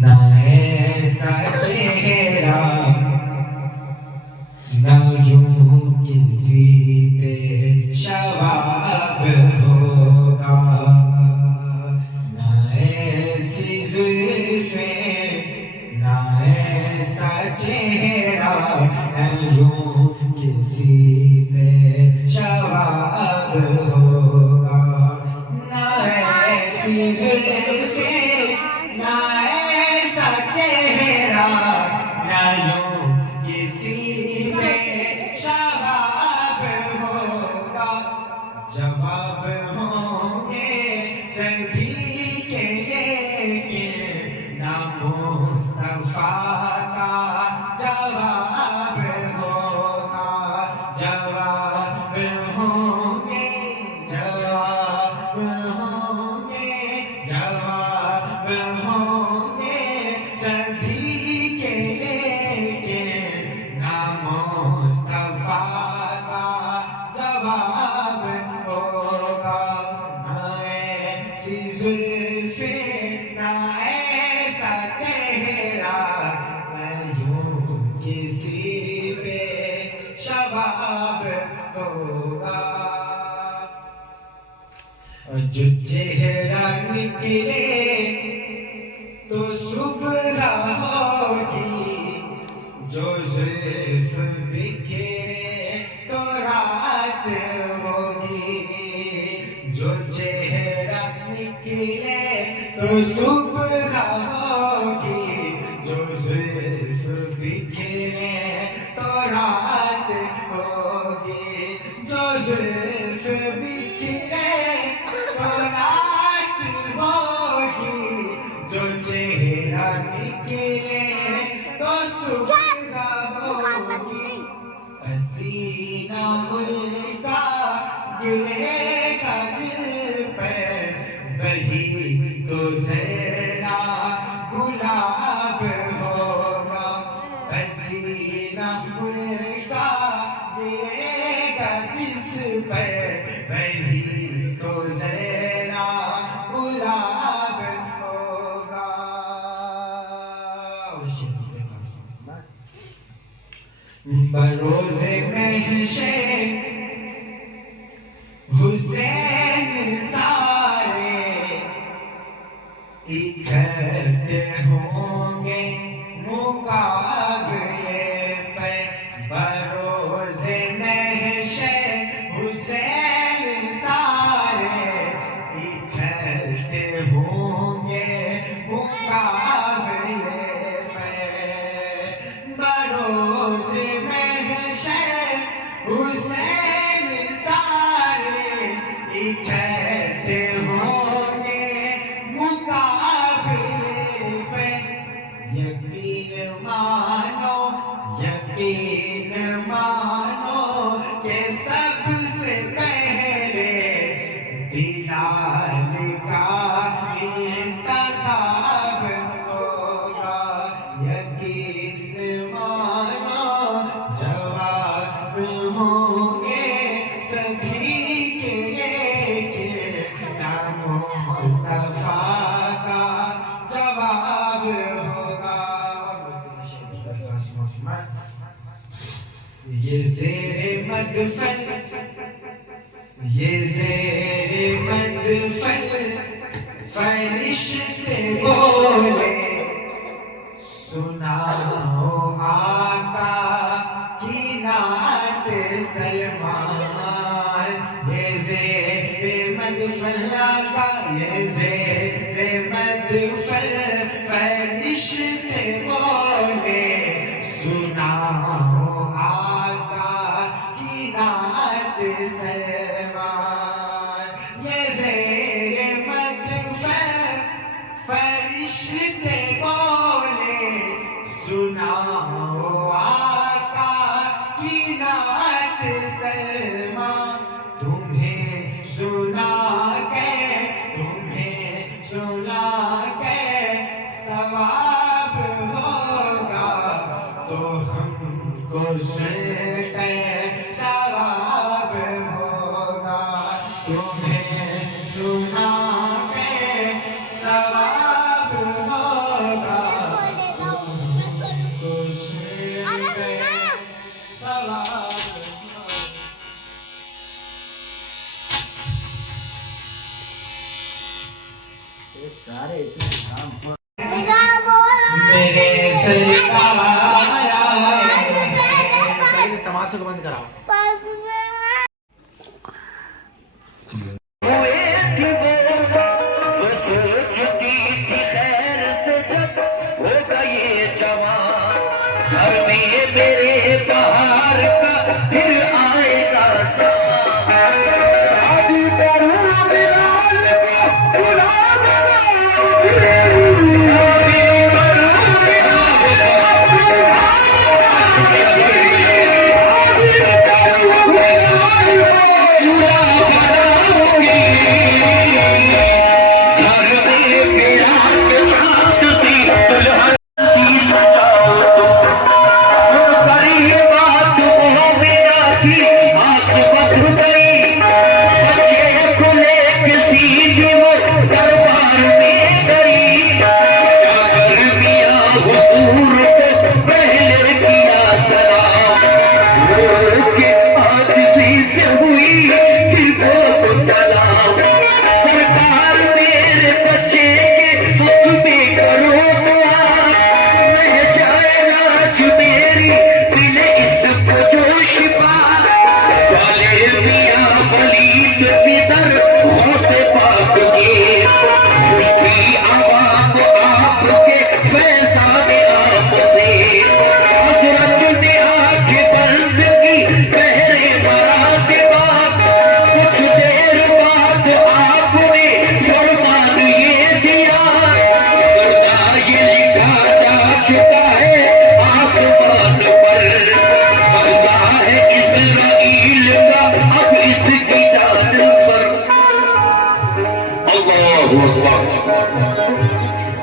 ना ऐसा चेहरा ना यूं किसी पे शवाब होगा, ना ऐसी जुल्फें ना ऐसा चेहरा ना यूं किसी पे शवाब होगा, ना ऐसी जुल्फें ना ऐसा चेहरा ना यूं किसी पे शवाब होगा। जवाब होंगे सभी के लेकिन ना मुस्तफा का जवाब होगा। जवाब होंगे जवाब होंगे जवाब होंगे सभी के लेकिन ना मुस्तफा का जवाब होगा। ना ऐसी जुल्फें ना ऐसा चेहरा ना यूं किसी पे शवाब होगा। और जो चेहरा निकले तो सुबह होगी, जो जुल्फ बिखरे तो रात होगी। जो चेहरा निकले तो सुबह होगी, जो जुल्फ बिखरे तो रात होगी। जो जुल्फ बिखरे तो रात होगी, जो चेहरा निकले तो सुबह होगी। पसीना उनका गिरेगा दिल पर, वही तो जरा गुलाब होगा। पसीना उनका गिरेगा जिस पर, वही तो जरा गुलाब होगा। बरोज़े महशर हुसैन सारे इकट्ठे होंगे मुकाबले पर। बरोज़े महशर हुसैन सारे इकट्ठे होंगे मुकाबले पर। बरोज़े महशर हुसैन सारे इकट्ठे होंगे मुकाबले पे। यकीन मानो कि सबसे पहले बिलाल का इंतखाब होगा। यकीन मानो जवाब होंगे सभी के लेकिन ना मुस्तफा का जवाब होगा। ये ज़ेरे मदफल ये ज़ेरे मदफल फरिश्ते बोले, सुनाओ आका की नात सलमान। ये ज़ेरे मदफल आका ये ज़ेरे मदफल फरिश्ते बोले, सुनाओ आका की नात सलमान। ये ज़ेरे मदफल फरिश्ते बोले, सुनाओ आका की नात सलमान। तुम्हें सुना के सवाब होगा, तो हमको सुनकर सवाब होगा। तुम्हें सुना के सवाब ये सारे इतने काम मेरे सरकार पहले तमाशा को बंद कराओ। मेरे बाहर का फिर आएगा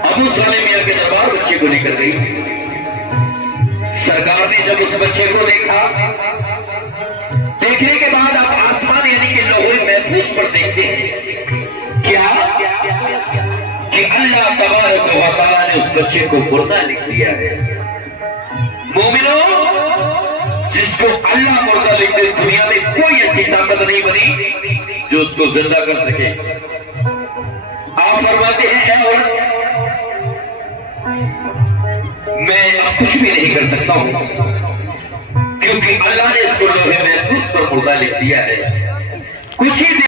अबू साले मियां के दरबार बच्चे को लेकर गई। सरकार ने जब उस बच्चे को देखा, देखने के बाद आप आसमान यानी कि लोहे महफूज पर देखते हैं क्या कि अल्लाह तबारक व तआला ने उस बच्चे को मुर्दा लिख दिया है। मोमिनो, जिसको अल्लाह मुर्दा लिख दे, दुनिया में कोई ऐसी ताकत नहीं बनी जो उसको जिंदा कर सके। आप फरमाते हैं मैं कुछ भी नहीं कर सकता हूं, क्योंकि अल्लाह ने इसको लोहे महफूज पर मुर्दा लिख दिया है। कुछ ही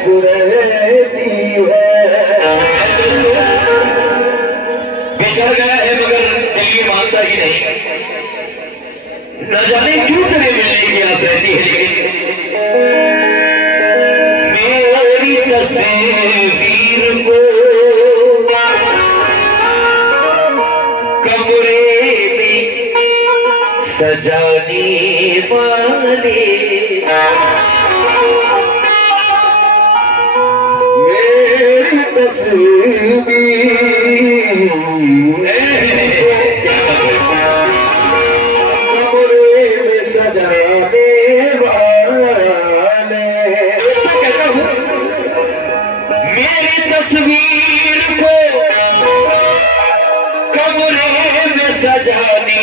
बस रहती है। बिछड़ गया है मगर दिल ये मानता ही नहीं, न जाने क्यों तेरे मिलने की आस रहती है, लेकिन मेरी तस्वीर को कमरे में सजाने वाले मेरी तस्वीर कमरे में सजाने वाले, कहता हूँ मेरी तस्वीर को कमरे में सजाने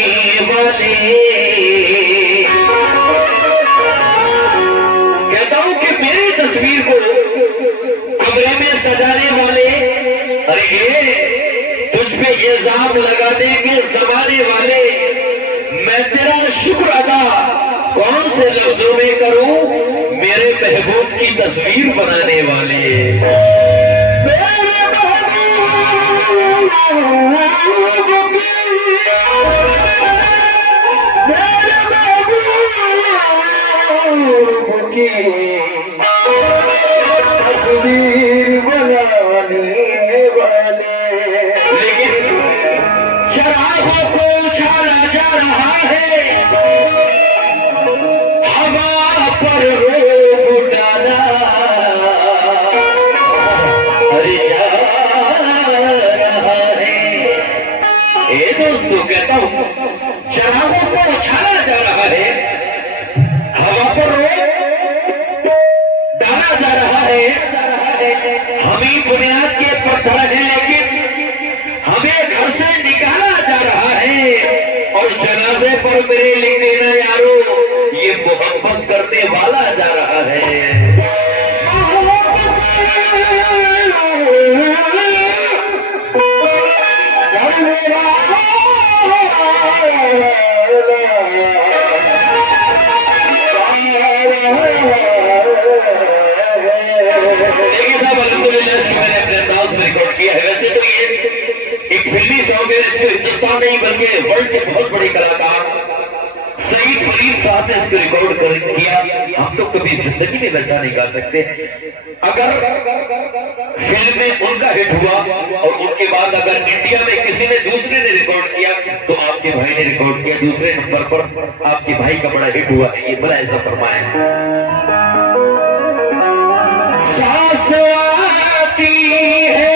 वाले, कहता हूं कि मेरी तस्वीर को कमरे में सजाने वाले, अरे ये तुझ पे ये इल्जाम लगा देंगे जमाने वाले, मैं तेरा शुक्र अदा कौन से लफ्जों में करूं, मेरे महबूब की तस्वीर बनाने वाले। तस्वीर बनाने वाले, लेकिन शराबों को उछाला जा रहा है, हवा पर रोक डाला, अरे जा रहा है। ए दोस्तों, कहता हूं शराबों को उछाला जा रहा है, हवा पर रोक डाला जा रहा है, हमें बुनियाद के पत्थर है लेकिन हमें घर से निकाला जा रहा है, और जनाजे पर मेरे लिख देना यारो, ये मोहब्बत करने वाला जा रहा है। मैंने अपने अंदाज में रिकॉर्ड किया है, वैसे तो ये एक फिल्मी सॉन्ग है, इसको हिंदुस्तान नहीं बल्कि वर्ल्ड के बहुत बड़े कलाकार सईद फरीद साहब ने इसको रिकॉर्ड किया। हम तो कभी जिंदगी में वैसा नहीं गा सकते। अगर फिल्म में उनका हिट हुआ और उनके बाद अगर इंडिया में किसी ने दूसरे ने रिकॉर्ड किया तो आपके भाई ने रिकॉर्ड किया, दूसरे नंबर पर आपके भाई का बड़ा हिट हुआ, ये बड़ा ऐसा फरमाया। सांस आती है,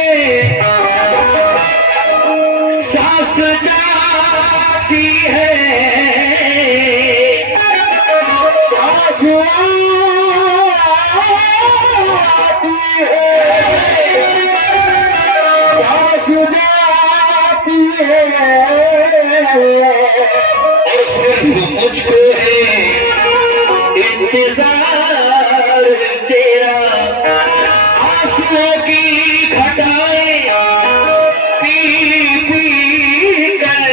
सांस जाती है, सांस आती है, सांस जाती है, और सिर्फ मुझको है इंतजार तेरा, आंसुओं की घटाएं पी पी कर,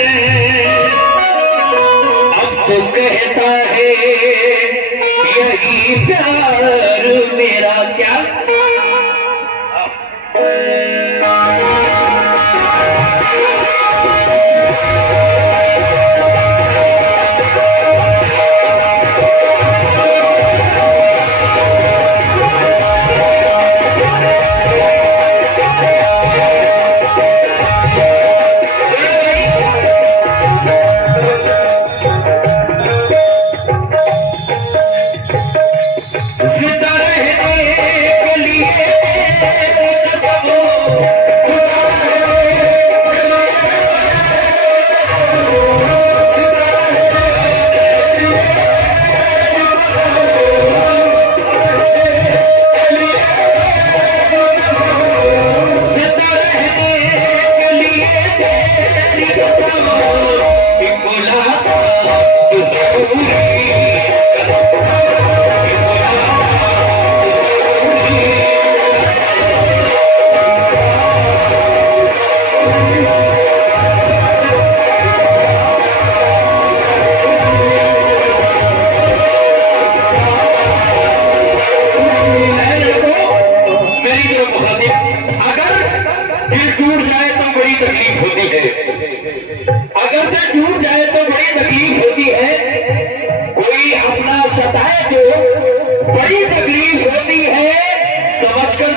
अब तो कहता है यही प्यार मेरा क्या।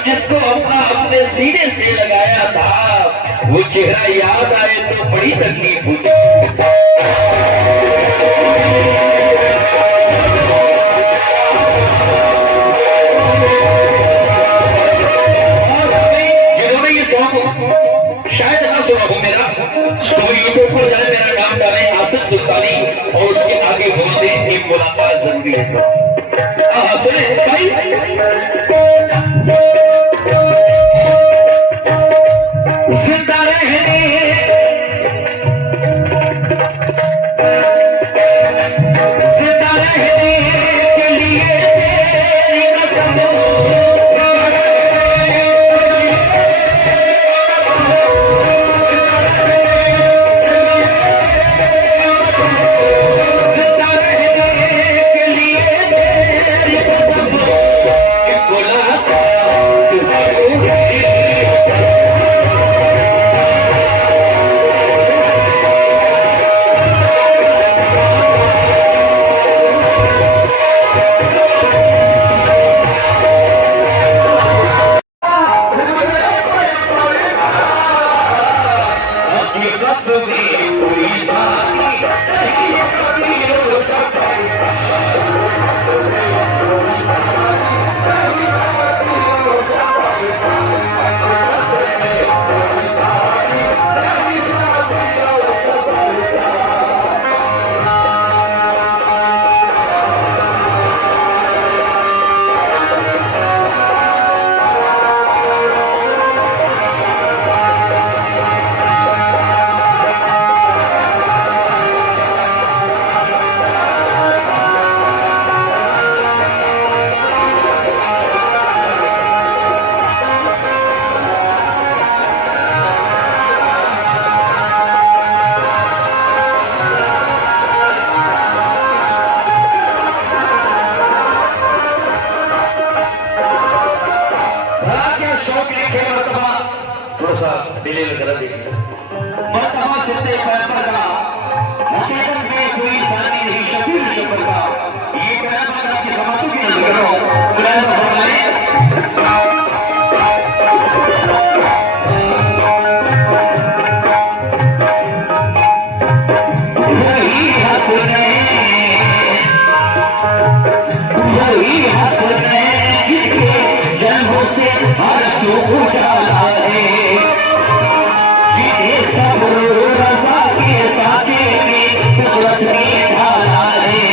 जिसको अपना अपने सीने से लगाया था, वो चेहरा याद आए तो बड़ी तकलीफ होती। जिन्होंने ये सॉन्ग शायद ना सुना हो मेरा, तो यूट्यूब पर जाए, मेरा नाम डालें आसिफ सुल्तानी और उसके आगे बोल दें एक मुलाकात जरूरी है। सुने भाई, जिंदा रहने के लिए तेरी कसम, जिंदा रहने के लिए तेरी कसम, बोला था किसको थोड़ा सा डिले लग रहा देखिए। मर्तबा सिद्दे पैगंबर का हकीकत में कोई सानी नहीं, शबीर शबर का ये पैगंबर की समातों की नजर हो मुलाज़ा फरमाएं। वही हंसने जिनके जन्मों से हर सुख उजाला है, जिन्हें सब्र रज़ा के साँचे में कुदरत ने ढाला है।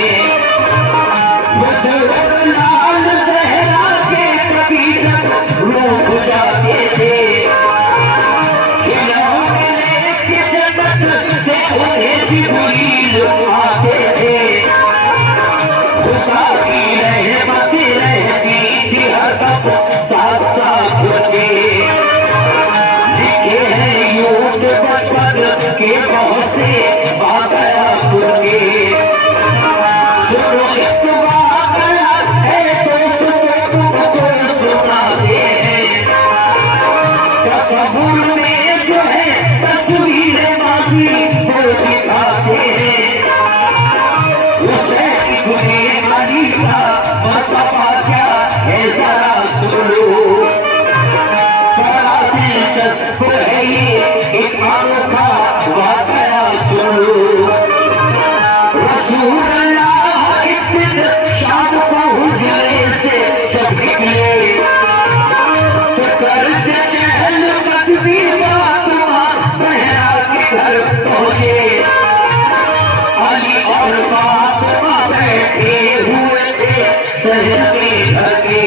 लाल सहरा के कभी जब रूप जाते थे, खिलौने लेके जन्नत से उन्हें जिब्रील आते थे। खुदा की रहमत रहती थी हर दम साथ साथ उनके, लिखे हैं यूं बचपन के बहुत से वाक़या उनके। सुनो एक वाक़या है दोस्तों तुमको सुनाते हैं, तस्वीर में जो है तस्वीर माजी वो दिखाते हैं। उसे का मर्तबा क्या है जरा सुनो, बड़ा दिलचस्प है ये एक अनोखा वाक़या सुनो। रसूल अल्लाह एक दिन शाम को हुजरे से जब निकले, तो करते चहलकदमी फातिमा ज़हरा के घर पहुंचे। अली और फातिमा बैठे हुए थे सहर के घर के,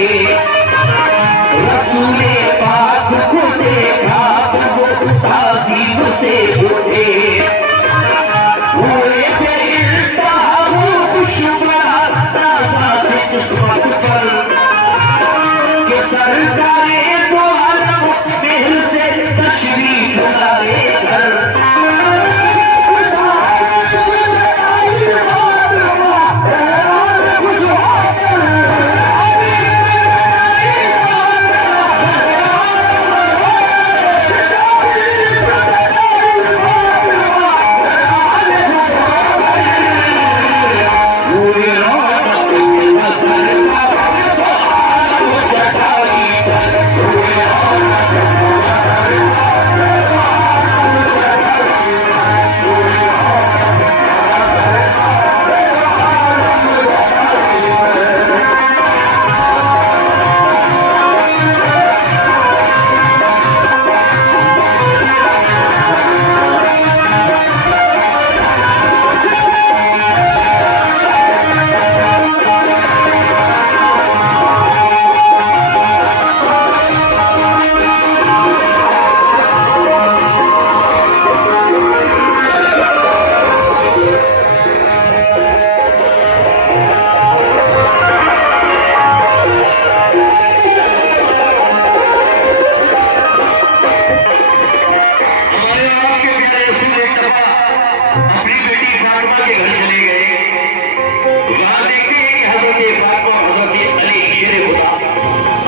खुदा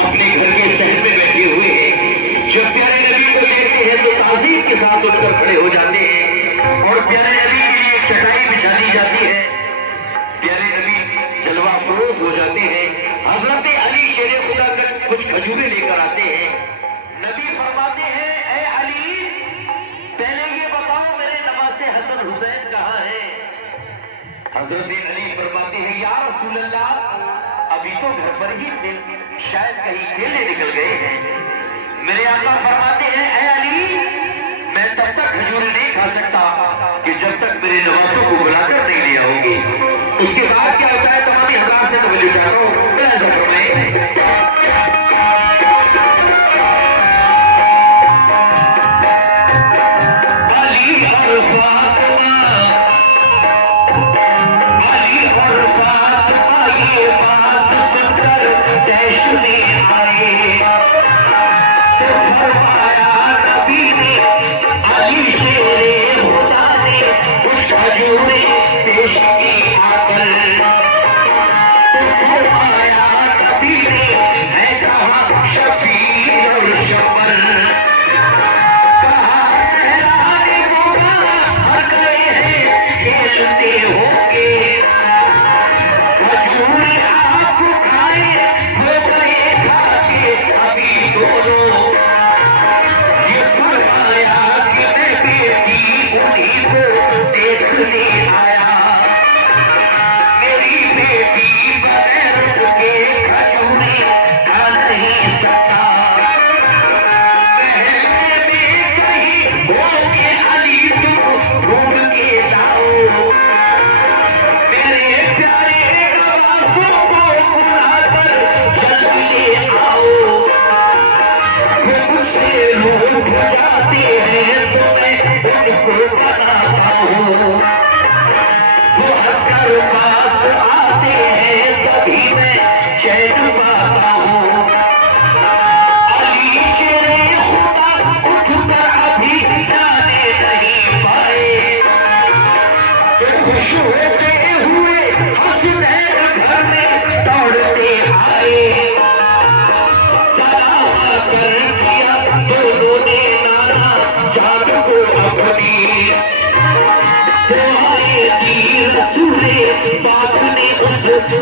अपने घर के शहर में बैठे हुए हैं। जब प्यारे नबी को देखते हैं तो ताज़ीम के साथ उठकर खड़े हो जाते हैं और प्यारे नबी के लिए चटाई बिछा दी जाती है। प्यारे नबी जलवा फरोज हो जाते हैं। हजरत अली शेर खुदा कुछ खजूरें लेकर आते हैं। नबी फरमाते हैं, ऐ अली, पहले ये बताओ मेरे नवासे हसन हुसैन कहाँ है? हजरत अली फरमाते हैं, या रसूल अल्लाह, अभी तो घर पर ही थे, शायद कहीं खेलने निकल गए हैं। मेरे आका फरमाते हैं, ऐ अली, मैं तब तक खजूरें नहीं खा सकता कि जब तक मेरे नवासों को बुलाकर नहीं ले आओगे। उसके बाद क्या होता है, तुम्हारी हजार से मैं ले जाता हूँ। मैं ऐसा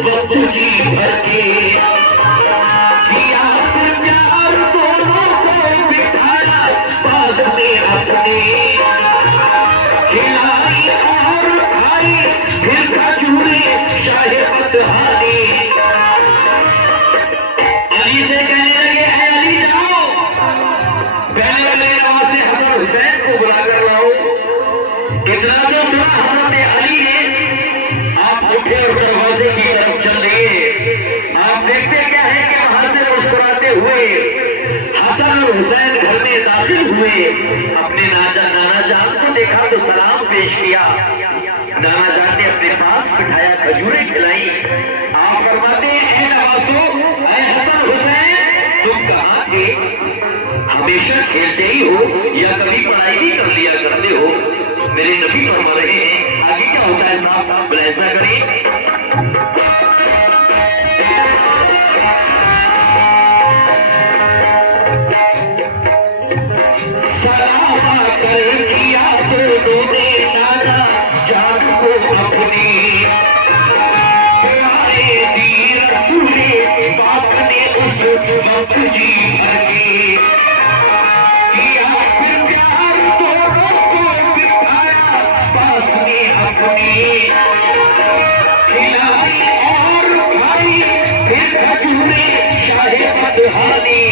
वक्त जी भर के किया प्यार, दोनों को बिठाया पास में अपने, खिलाई और खाई फिर खजूरे शाहे बदहानी। अली से कहने लगे, है अली जाओ, पहले मेरे नवासे हसन हुसैन को बुला कर लाओ। इतना जो सुना हजरत अली ने, आप उठे और दरवाजे की तरफ चल दिए। आप देखते क्या है कि वहां से मुस्कुराते हुए हसन और हुसैन घर में दाखिल हुए। अपने नाना जान को देखा तो सलाम पेश किया। नाना जान ने अपने पास बिठाया, खजूरें खिलाई। आप फरमाते हैं, नवासो, ऐ हसन हुसैन, तुम कहाँ थे? हमेशा खेलते ही हो या कभी पढ़ाई भी कर लिया करते हो? मेरे नबी फरमा रहे हैं, आगे क्या होता है साहब, ऐसा करिए। सलाम कर किया दोनों ने नाना जान को अपनी, प्यारे दी रसूले बाप ने उस वक्त जी भर के किया फिर प्यार, दोनों को बिठाया पास में अपनी, खिलाई और खाई फिर खजूरे शाहे बदहानी।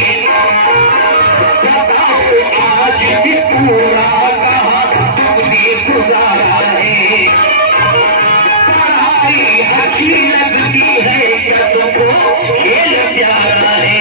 बताओ आज भी पूरा कहा तुमने गुजारा है, पढ़ाई अच्छी लगती है क्या तुमको खेल प्यारा है?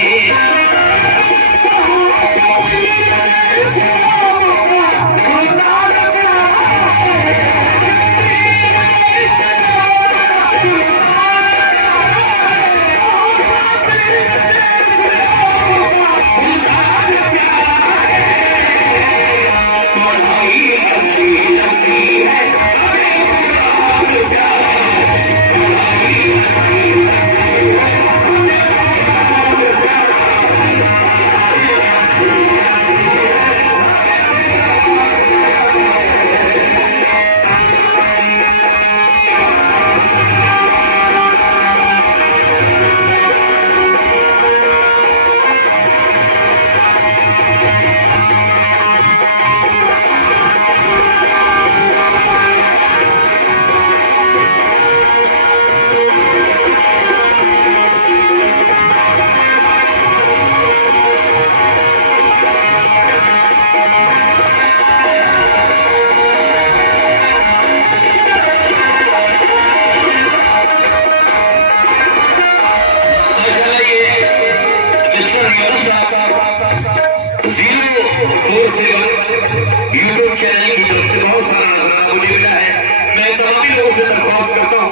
चैनल की तरफ से बहुत सारा नजराना मुझे मिला है। मैं तमाम लोगों से दरख्वास्त करता हूँ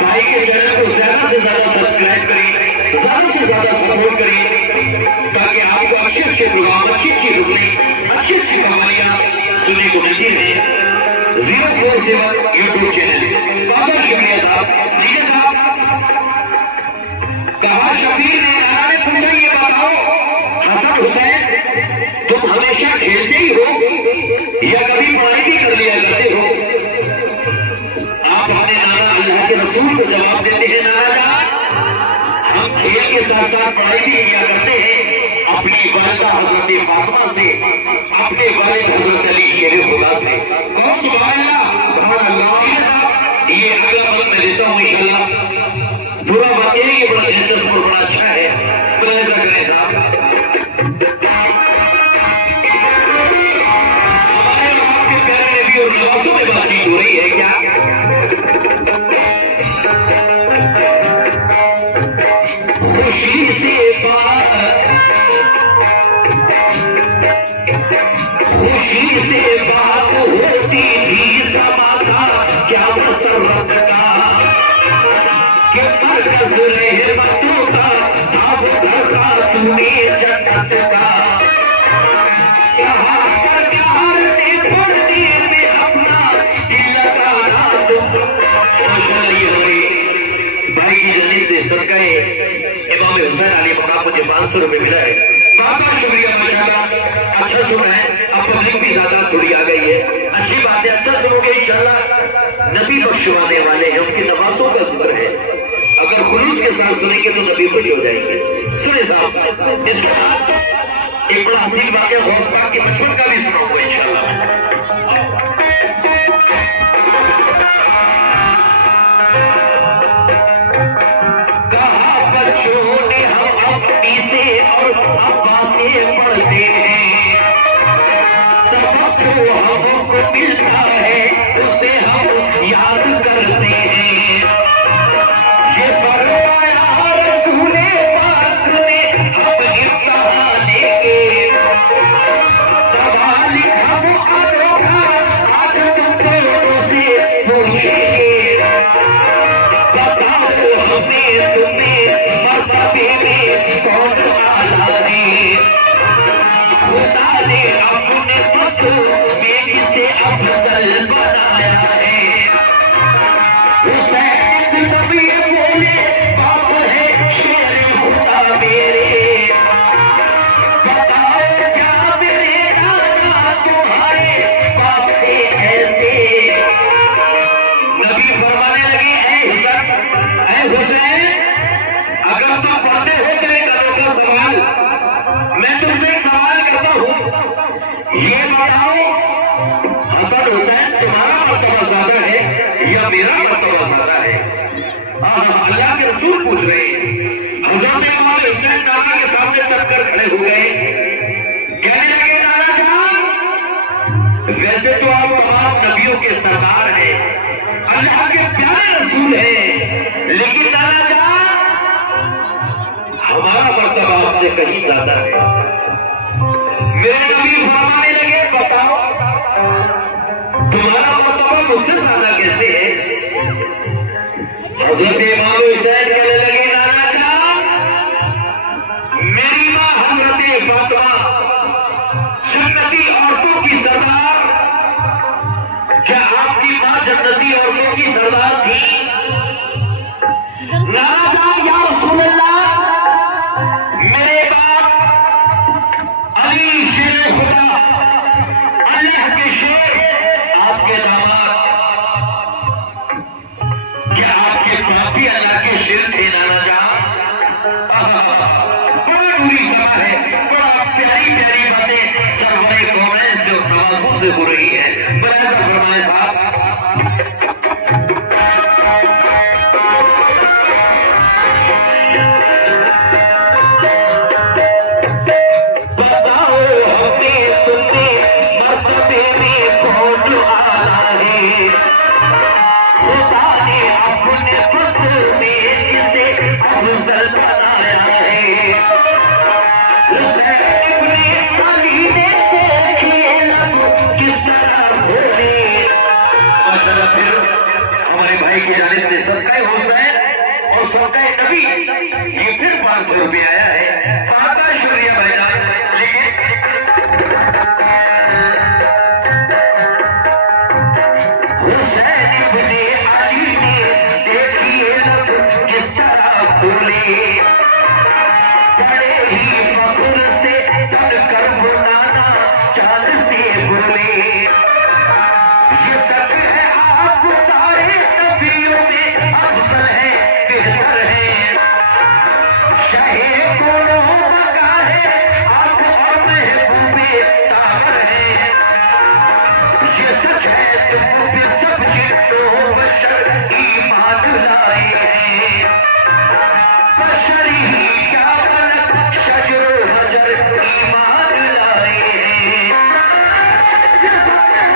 भाई के चैनल को ज्यादा से ज्यादा सब्सक्राइब करिए, ज्यादा से ज्यादा सपोर्ट करिए, ताकि आपको अच्छे अच्छे प्रोग्राम, अच्छी अच्छी रस्में, अच्छी अच्छी कहानियां सुनने को मिलती है। 047 यूट्यूब चैनल। बहुत बहुत शुक्रिया साहब। लीजिए साहब, कहा शबीर ने नाना ने पूछा, ये बताओ हसन हुसैन तुम हमेशा खेलते ही हो या कभी पढ़ाई भी कर लिया करते हो? आप अपने नाना अल्लाह के रसूल को जवाब देते हैं, नाना जान हम खेल के साथ साथ पढ़ाई भी किया करते हैं अपनी वालिदा हजरत फातिमा से, अपने वालिद हजरत अली शेर खुदा से। और सुभान अल्लाह, ये अगला बंद मैं देता हूँ इंशाल्लाह। पूरा बात यह है कि बड़ा दिलचस्प और बड़ा अच्छा है, तो ऐसा करें साहब। हमारे आपके प्यारे नबी और नवासों में बातचीत हो रही है क्या? खुशी से बात होती थी समाता क्या मसरत का, कि मरकज रहमतों का अब धरखा तुम्हें जन्नत का। यहाँ सरकार ने पढ़ने में अपना दिल लगाना तुम। भाई की जल्दी से सरकाए इमाम हुसैन अली मकाम मुझे 500 रुपए मिला है। बहुत बहुत शुक्रिया माशाल्लाह। अच्छा सुना है, अब पब्लिक भी ज्यादा थोड़ी आ गई है, अच्छी बात है। अच्छा सुनोगे इंशाल्लाह। नबी बख्शवाने वाले हैं, उनकी नवासों का जिक्र है, अगर खुलूस के साथ सुनेंगे तो नबी बड़ी हो जाएंगे। सुने साहब, इसके बाद एक बड़ा हसीन वाक़या गौस पाक के बचपन का भी सुनाऊंगा इंशाल्लाह। पढ़ते हैं सबक जो हमको मिलता है उसे हम याद करते हैं। ये फरमाया रसूले पाक ने हम इम्तिहान लेंगे, सवाल हम अनोखा आज तुमको से पूछेंगे। बताओ हमें तुम्हें मर्तबे में कौन आला है, खुदा ने अपने पुत्र में किसे अफजल बनाया है। हुसैन भी कभी बोले बाप है शेर खुदा मेरे, बताओ क्या मेरे नाना तुम्हारे बाप थे ऐसे। नबी फरमाने लगे, ऐ हुसैन अगर तुम पढ़ते हो तो एक अनोखा सवाल, मैं तुमसे एक सवाल करता हूँ, ये बताओ हसन हुसैन तुम्हारा मर्तबा ज्यादा है या मेरा मर्तबा ज्यादा है? अल्लाह के रसूल पूछ रहे हैं। हजरत इमाम हुसैन नाना के सामने तककर खड़े हो गए, कहने लगे नाना जान वैसे तो आप तमाम नबियों के सरदार हैं, अल्लाह के प्यारे रसूल हैं, लेकिन नाना जान हमारा मर्तबा आपसे कहीं ज्यादा है। मेरे नबी फरमाने लगे, बताओ तुम्हारा मर्तबा मुझसे ज्यादा कैसे है? हजरत इमाम हुसैन कहने लगे, नाना जान मेरी माँ हजरत फातिमा जन्नती औरतों की सरदार, क्या आपकी माँ जन्नती औरतों की सरदार थी? नाना जान या रसूल अल्लाह मेरे बाप अली शेर खुदा, अल्लाह के शेर आपके दामाद, क्या आपके बाप भी अल्लाह के शेर थे? नाना जान बड़ा बुरी सभा है, बड़ा प्यारी प्यारी बातें सरवरे कौनैन से और नवाजों से हो रही है। बड़ा ऐसा फरमाए साहब, किस तरह की जानिब से सदका हुसैन और सदका नबी ये फिर 500 रुपये आया है। बहुत शुक्रिया भाईजान। लेकिन हुसैन इब्ने अली ने देखिए लब किस तरह खोले, बड़े ही फख्र से कर वो नाना चांद से बोले, ये सच है आप सारे नबियों में अफजल है, बेहतर है, शाहे दोनों मका है आप और महबूबे सागर है, ये सच है तुम भी सब जिन्नों बशर ईमान लाए हैं, बशर ही क्या मलक शजर हजर ईमान लाए हैं। ये सच है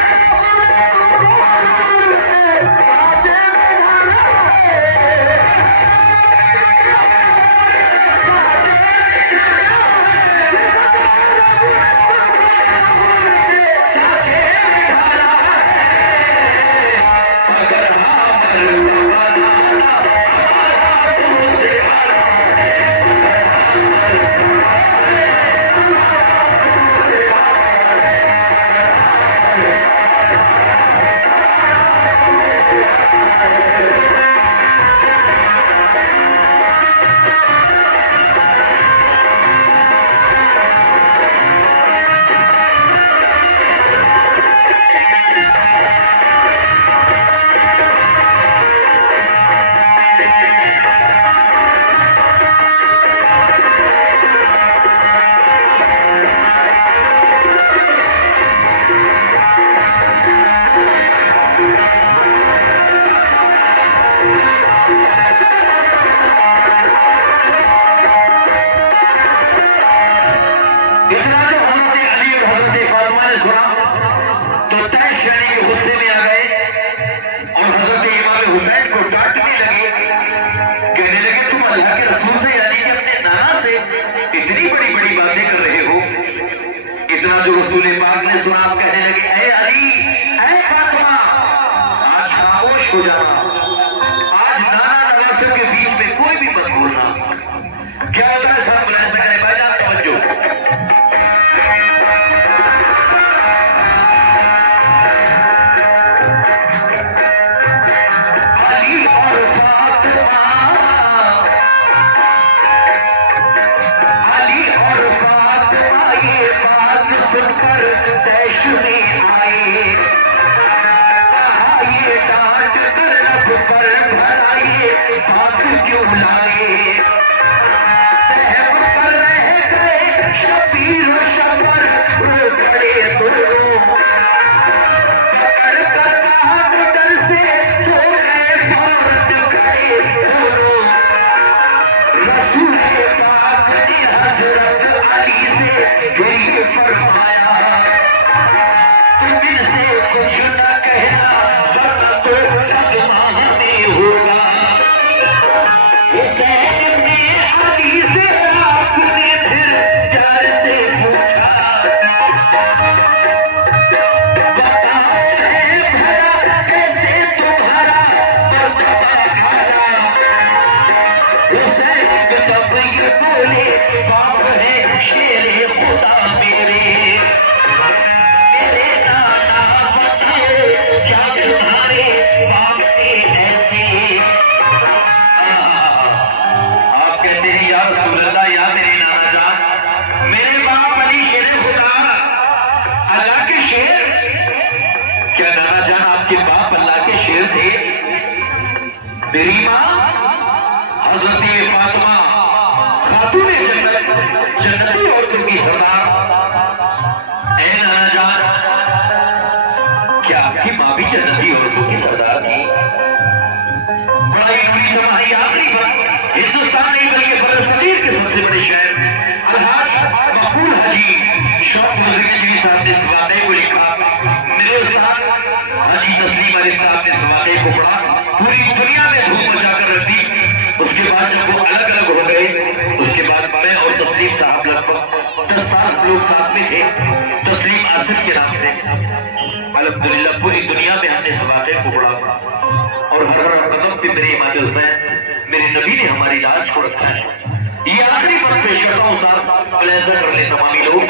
मेरी माँ हजरत फातिमा खातूने जन्नत जन्नती औरतों की सरदार। ऐ नाना जान, क्या आपकी माँ भी जन्नती औरतों की सरदार थी? बड़ा ही समाही आखिरी हिंदुस्तान नहीं बल्कि बरसगीर के सबसे बड़े शहर अलहाज मकबूल हाजी शौक मुजरिमी साहब ने इस वाक़े को लिखा। मेरे उस्ताद हाजी तस्लीम अली साहब ने इस वाक़े को पढ़ा, पूरी दुनिया में धूम मचाकर रख दी। उसके बाद जब वो अलग अलग हो गए, उसके बाद मैं और तस्लीम साहब लगभग 10 साल लोग साथ में थे, तस्लीम आसिफ के नाम से। अल्हम्दुलिल्लाह पूरी दुनिया में हमने इस वाक़े को पढ़ा और हर कदम वक्त मेरे इमाम हुसैन मेरे नबी ने हमारी लाश को रखा है। ये आखिरी बात पेश करता हूँ साहब, ऐसा कर ले तमामी लोग।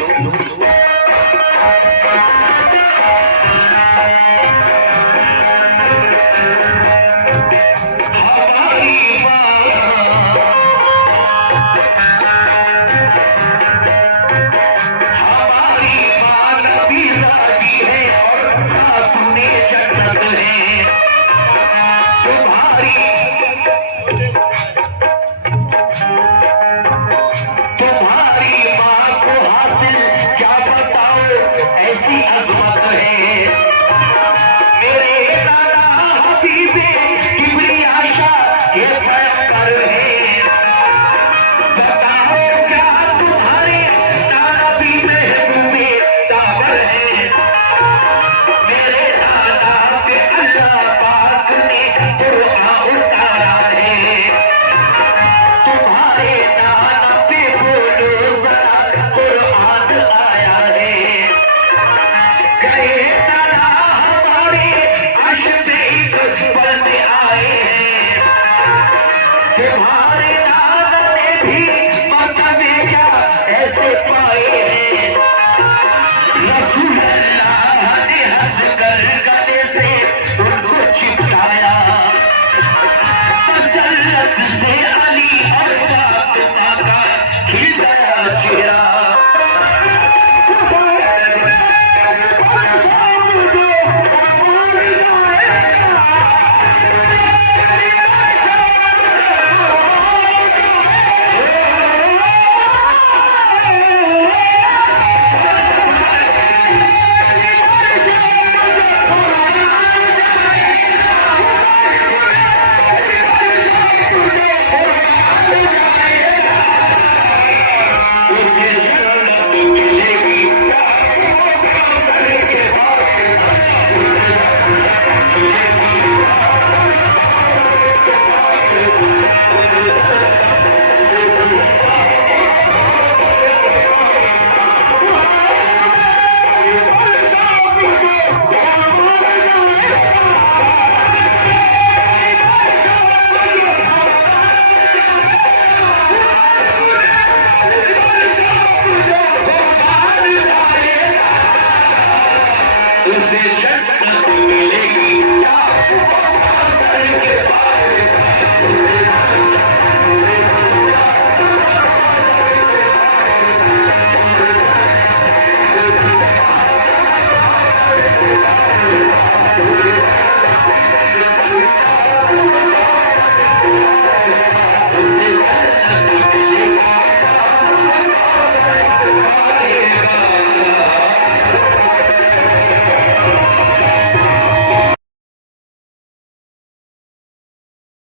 उसे